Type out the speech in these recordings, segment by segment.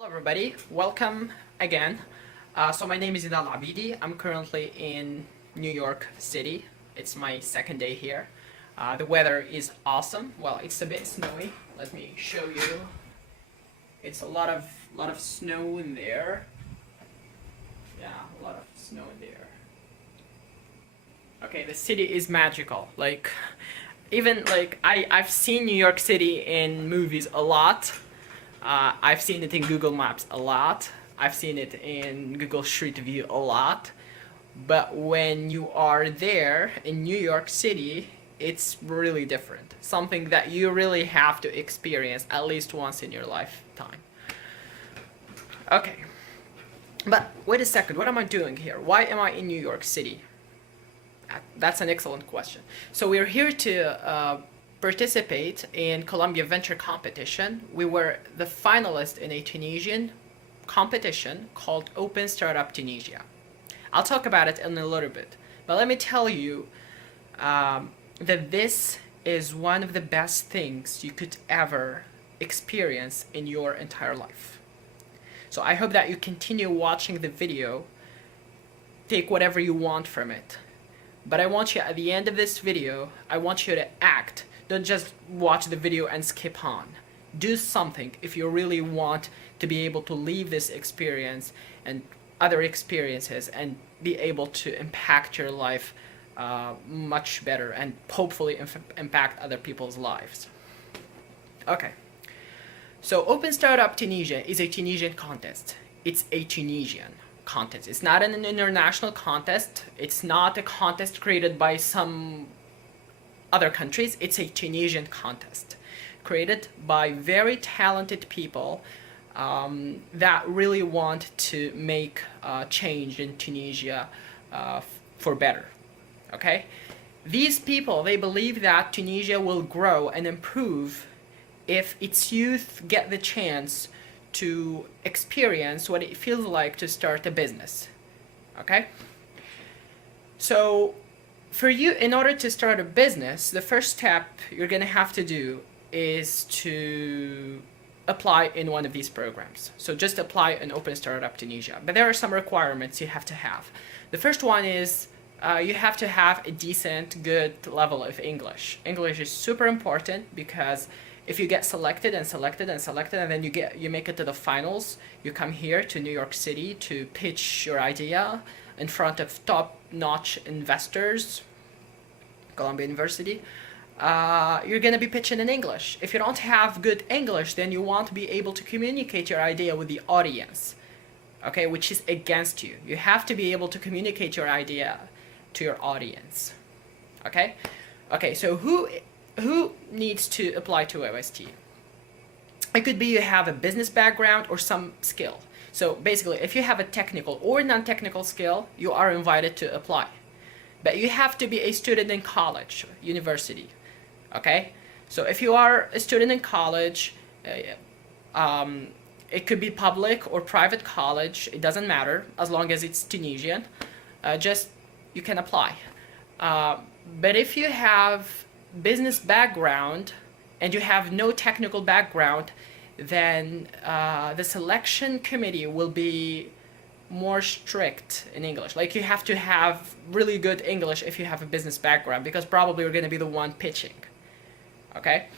Hello everybody, welcome again. So my name is Idal Abidi. I'm currently in New York City. It's my second day here. The weather is awesome. Well, it's a bit snowy. Let me show you. It's a lot of snow in there. Yeah, a lot of snow in there. Okay, the city is magical. Even I've seen New York City in movies a lot. I've seen it in Google Maps a lot. I've seen it in Google Street View a lot. But when you are there in New York City, it's really different. Something that you really have to experience at least once in your lifetime. Okay. But wait a second, what am I doing here? Why am I in New York City? That's an excellent question. So we're here to participate in Columbia Venture Competition. We were the finalist in a Tunisian competition called Open Startup Tunisia. I'll talk about it in a little bit, but let me tell you that this is one of the best things you could ever experience in your entire life. So I hope that you continue watching the video, take whatever you want from it. But I want you, at the end of this video, I want you to act. Don't just watch the video and skip on. Do something if you really want to be able to leave this experience and other experiences and be able to impact your life much better and hopefully impact other people's lives. Okay. So Open Startup Tunisia is a Tunisian contest. It's a Tunisian contest. It's not an international contest. It's not a contest created by some other countries. It's a Tunisian contest created by very talented people that really want to make change in Tunisia for better. Okay? These people, they believe that Tunisia will grow and improve if its youth get the chance to experience what it feels like to start a business. Okay? So for you, in order to start a business, the first step you're going to have to do is to apply in one of these programs. So just apply an Open Startup Tunisia. But there are some requirements you have to have. The first one is you have to have a decent, good level of English. English is super important because if you get selected and selected and selected and then you make it to the finals, you come here to New York City to pitch your idea in front of top-notch investors, Columbia University, you're going to be pitching in English. If you don't have good English, then you won't be able to communicate your idea with the audience, okay, which is against you. You have to be able to communicate your idea to your audience, okay? Okay, so who needs to apply to OST? It could be you have a business background or some skill. So basically, if you have a technical or non-technical skill, you are invited to apply. But you have to be a student in college, university, okay? So if you are a student in college, it could be public or private college, it doesn't matter, as long as it's Tunisian, you can apply. But if you have business background and you have no technical background, then the selection committee will be more strict in English. Like, you have to have really good English if you have a business background, because probably you're going to be the one pitching. Okay?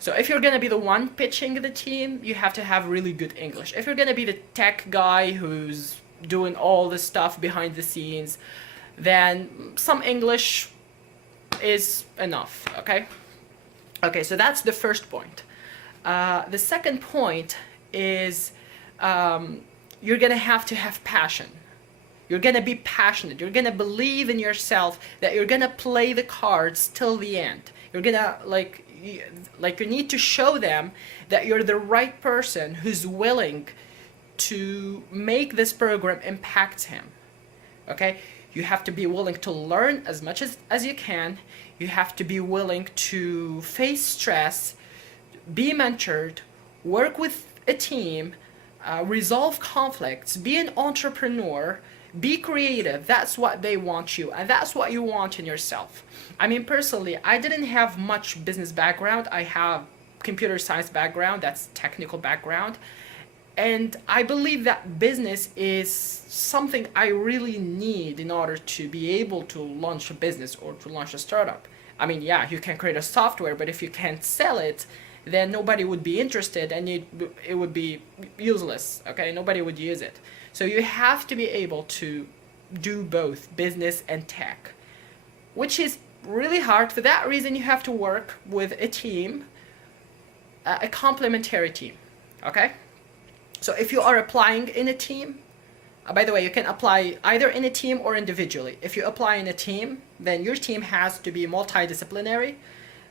So if you're going to be the one pitching the team, you have to have really good English. If you're going to be the tech guy who's doing all the stuff behind the scenes, then some English is enough. Okay? Okay, so that's the first point. The second point is you're going to have passion. You're going to be passionate. You're going to believe in yourself that you're going to play the cards till the end. You're going to, you need to show them that you're the right person who's willing to make this program impact him. Okay? You have to be willing to learn as much as you can. You have to be willing to face stress, be mentored, work with a team, resolve conflicts, be an entrepreneur, be creative. That's what they want you, and that's what you want in yourself. I mean, personally, I didn't have much business background. I have computer science background, that's technical background, And I believe that business is something I really need in order to be able to launch a business or to launch a startup. I mean, yeah, you can create a software, but if you can't sell it, then nobody would be interested and it would be useless, okay? Nobody would use it. So you have to be able to do both business and tech, which is really hard. For that reason, you have to work with a team, a complementary team, okay? So if you are applying in a team, by the way, you can apply either in a team or individually. If you apply in a team, then your team has to be multidisciplinary.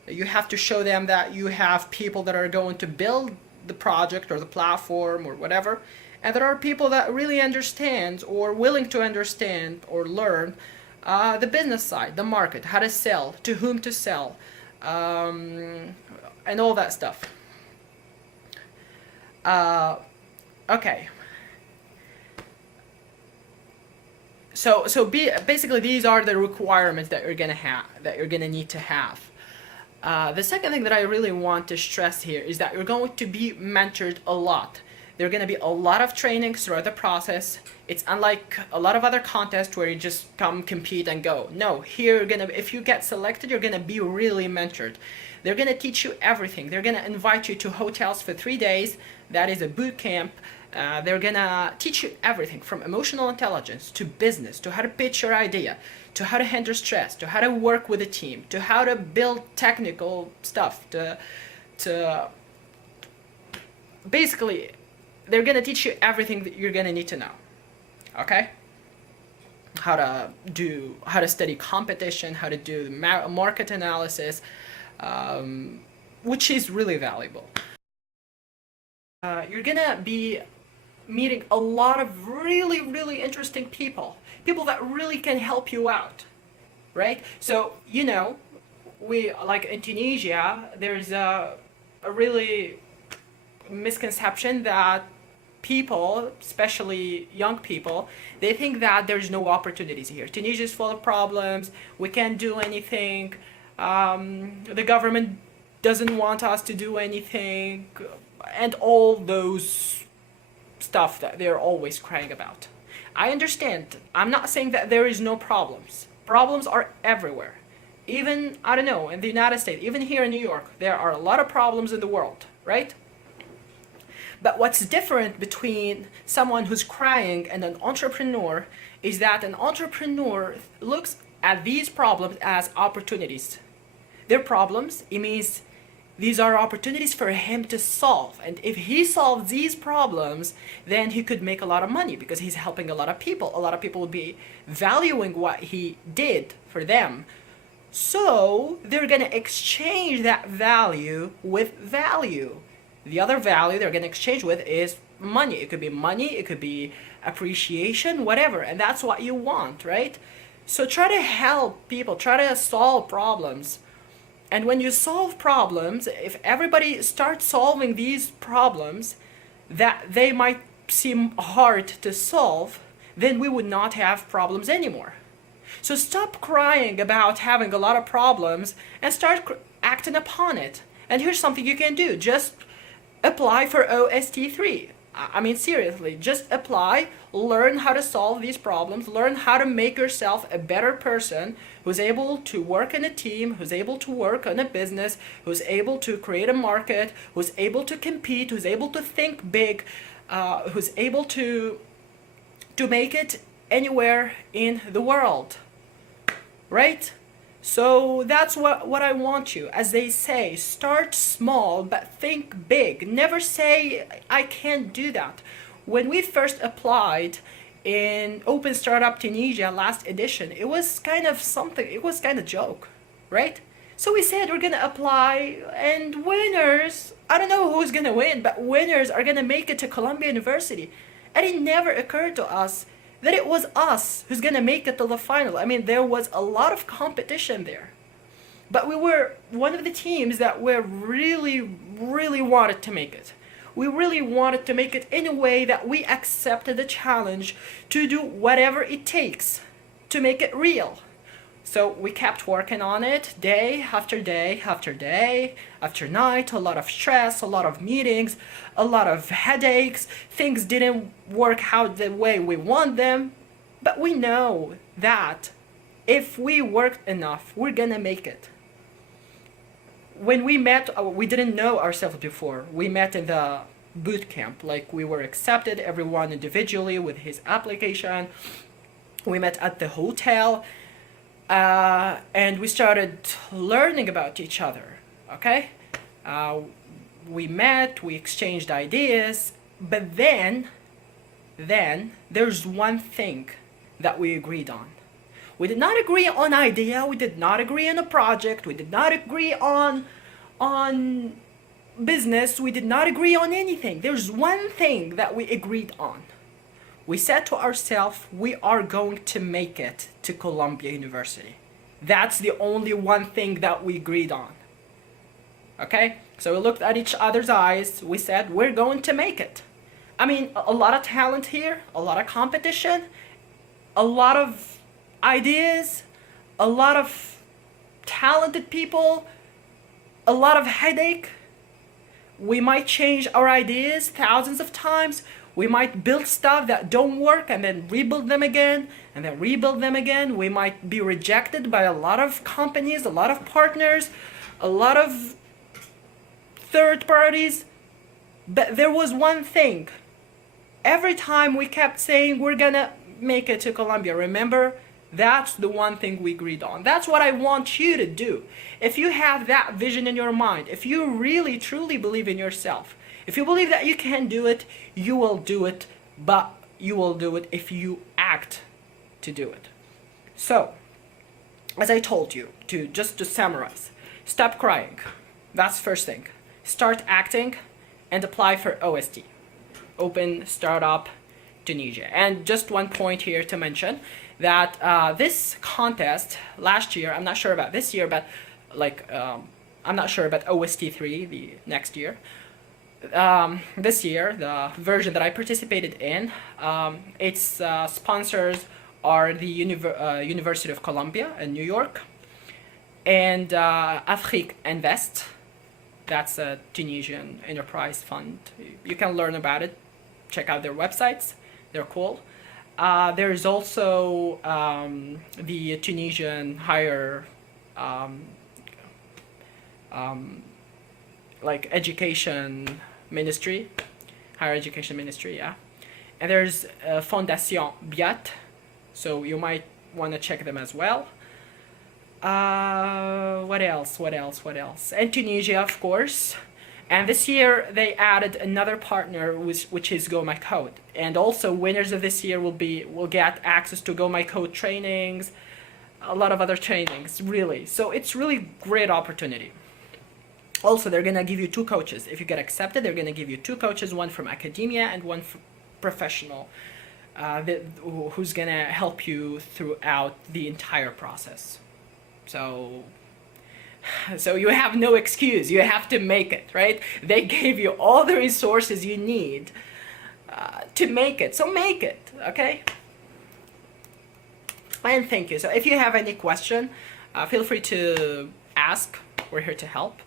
You have to show them that you have people that are going to build the project or the platform or whatever, and there are people that really understand or willing to understand or learn the business side, the market, how to sell, to whom to sell, and all that stuff. Okay. Basically these are the requirements that you're gonna need to have. The second thing that I really want to stress here is that you're going to be mentored a lot. There are going to be a lot of trainings throughout the process. It's unlike a lot of other contests where you just come, compete, and go. No, here you're gonna, if you get selected, you're going to be really mentored. They're going to teach you everything. They're going to invite you to hotels for 3 days. That is a boot camp. They're going to teach you everything from emotional intelligence to business, to how to pitch your idea, to how to handle stress, to how to work with a team, to how to build technical stuff, to basically, they're going to teach you everything that you're going to need to know. Okay? How to study competition, how to do market analysis, which is really valuable. You're going to be meeting a lot of really, really interesting people that really can help you out, right? So, you know, we, like in Tunisia, there's a really misconception that people, especially young people, they think that there's no opportunities here. Tunisia is full of problems, we can't do anything, the government doesn't want us to do anything, and all those stuff that they're always crying about. I understand. I'm not saying that there is no problems. Problems are everywhere. Even, I don't know, in the United States, even here in New York, there are a lot of problems in the world, right? But what's different between someone who's crying and an entrepreneur is that an entrepreneur looks at these problems as opportunities. They're problems, it means these are opportunities for him to solve. And if he solves these problems, then he could make a lot of money because he's helping a lot of people. A lot of people would be valuing what he did for them. So they're going to exchange that value with value. The other value they're going to exchange with is money. It could be appreciation, whatever. And that's what you want, right? So try to help people, try to solve problems. And when you solve problems, if everybody starts solving these problems that they might seem hard to solve, then we would not have problems anymore. So stop crying about having a lot of problems and start acting upon it. And here's something you can do. Just apply for OST3. I mean, seriously, just apply, learn how to solve these problems, learn how to make yourself a better person who's able to work in a team, who's able to work on a business, who's able to create a market, who's able to compete, who's able to think big, who's able to make it anywhere in the world, right? So that's what I want you. As they say, start small but think big. Never say, I can't do that. When we first applied in Open Startup Tunisia last edition, it was kind of something, it was kind of joke, right? So we said we're going to apply and winners, I don't know who's going to win, but winners are going to make it to Columbia University. And it never occurred to us that it was us who's going to make it to the final. I mean, there was a lot of competition there. But we were one of the teams that were really, really wanted to make it. We really wanted to make it in a way that we accepted the challenge to do whatever it takes to make it real. So we kept working on it day after day after day after night, a lot of stress, a lot of meetings, a lot of headaches. Things didn't work out the way we want them, but we know that if we worked enough, we're gonna make it. When we met, we didn't know ourselves before. We met in the boot camp, like we were accepted, everyone individually with his application. We met at the hotel. And we started learning about each other, okay? We met, we exchanged ideas, but then there's one thing that we agreed on. We did not agree on idea, we did not agree on a project, we did not agree on business, we did not agree on anything. There's one thing that we agreed on. We said to ourselves, we are going to make it to Columbia University. That's the only one thing that we agreed on. Okay? So we looked at each other's eyes. We said, we're going to make it. I mean, a lot of talent here, a lot of competition, a lot of ideas, a lot of talented people, a lot of headache. We might change our ideas thousands of times. We might build stuff that don't work and then rebuild them again and then rebuild them again. We might be rejected by a lot of companies, a lot of partners, a lot of third parties. But there was one thing. Every time we kept saying we're gonna make it to Columbia, remember? That's the one thing we agreed on. That's what I want you to do. If you have that vision in your mind, if you really truly believe in yourself, if you believe that you can do it, you will do it, but you will do it if you act to do it. So, as I told you, just to summarize, stop crying. That's first thing. Start acting and apply for OST. Open Startup Tunisia. And just one point here to mention that this contest last year, I'm not sure about this year, but I'm not sure about OST 3, the next year. This year, the version that I participated in, its sponsors are the University of Columbia in New York and Afrique Invest. That's a Tunisian enterprise fund. You can learn about it. Check out their websites. They're cool. There's also the Tunisian higher education ministry, higher education ministry, yeah. And there's Fondation Biat, so you might want to check them as well. What else? And Tunisia, of course. And this year they added another partner, which is Go My Code. And also winners of this year will get access to Go My Code trainings, a lot of other trainings, really. So it's really great opportunity. Also, they're gonna give you 2 coaches. If you get accepted, they're gonna give you 2 coaches, one from academia and one professional, who's gonna help you throughout the entire process. So you have no excuse. You have to make it, right? They gave you all the resources you need to make it. So make it, okay? And thank you. So if you have any question, feel free to ask. We're here to help.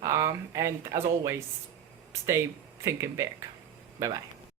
And as always, stay thinking big. Bye-bye.